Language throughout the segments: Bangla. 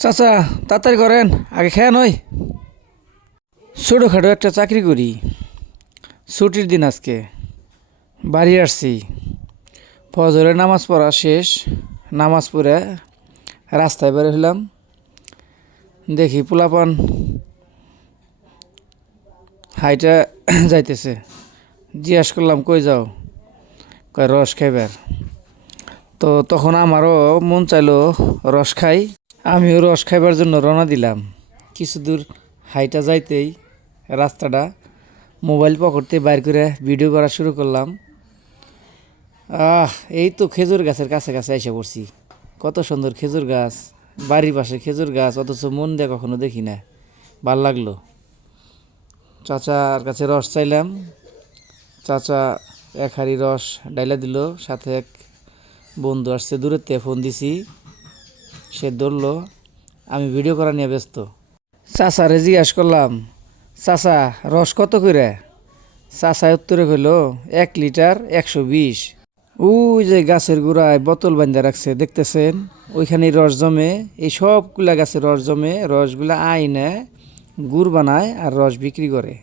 চাচা তাড়াতাড়ি করেন, আগে খেয়ে নই। ছোটোখাটো একটা চাকরি করি, ছুটির দিন আজকে, বাড়ি আসছি। ফজরের নামাজ পড়া শেষ, নামাজ পড়ে রাস্তায় বের হইলাম। দেখি পোলাপান হাইটা যাইতেছে। জিজ্ঞাস করলাম কই যাও, কয় রস খাইবার। তো তখন আমারও মন চাইলো রস খাই, আমিও রস খাইবার জন্য রওনা দিলাম। কিছু দূর হাইটা যাইতেই রাস্তাটা মোবাইল পকেটে বাইর করে ভিডিও করা শুরু করলাম। এই তো খেজুর গাছের কাছে কাছে এসে পড়ছি। কত সুন্দর খেজুর গাছ, বাড়ির পাশে খেজুর গাছ, অথচ মন দিয়ে কখনো দেখি না। ভাল লাগলো। চাচার কাছে রস চাইলাম, চাচা এক হাঁড়ি রস ডাইলা দিল। সাথে এক বন্ধু আসছে দূরের থেকে, ফোন দিছি, সে ধরলো। আমি ভিডিও করা নিয়ে ব্যস্ত। চাচারে জিজ্ঞাসা করলাম, চাচা রস কত করে? চাচা উত্তরে কইল 1 লিটার 120। ওই যে গাছের গোড়ায় বোতল বান্ধা রাখছে দেখতেছেন, ওইখানে রস জমে। এই সবগুলা গাছে রস জমে, রসগুলা আইনে গুড় বানায় আর রস বিক্রি করে।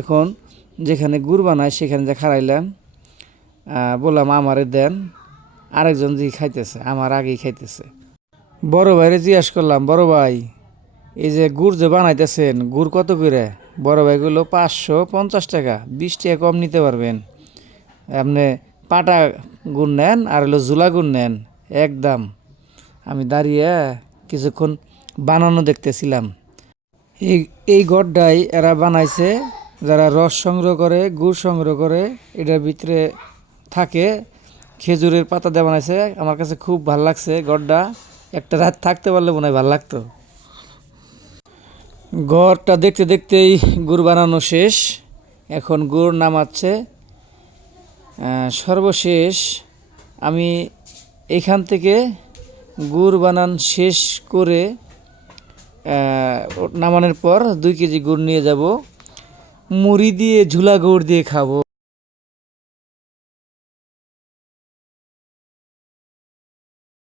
এখন যেখানে গুড় বানায় সেখানে যে খারাইলাম, বললাম আমারে দেন। আরেকজন যে খাইতেছে, আমার আগেই খাইতেছে। বড় ভাইরে জিজ্ঞাস করলাম, বড় ভাই এই যে গুড় যে বানাইতেছেন, গুড় কত করে? বড় ভাই গুলো 550 টাকা, 20 টাকা কম নিতে পারবেন। আপনি পাটা গুড় নেন আর হলো জুলা গুড় নেন, একদম। আমি দাঁড়িয়ে কিছুক্ষণ বানানো দেখতেছিলাম। এই এই গড়টাই এরা বানাইছে, যারা রস সংগ্রহ করে, গুড় সংগ্রহ করে, এটার ভিতরে থাকে। খেজুরের পাতা দিয়ে বানাইছে। আমার কাছে খুব ভাল লাগছে গড়টা। একটা রাত থাকতে পারলে মনে হয় ভাল লাগতো। ঘরটা দেখতে দেখতেই গুড় বানানো শেষ, এখন গুড় নামাচ্ছে। সর্বশেষ আমি এখান থেকে গুড় বানান শেষ করে নামানোর পর 2 কেজি গুড় নিয়ে যাব, মুড়ি দিয়ে ঝুলা গুড় দিয়ে খাবো।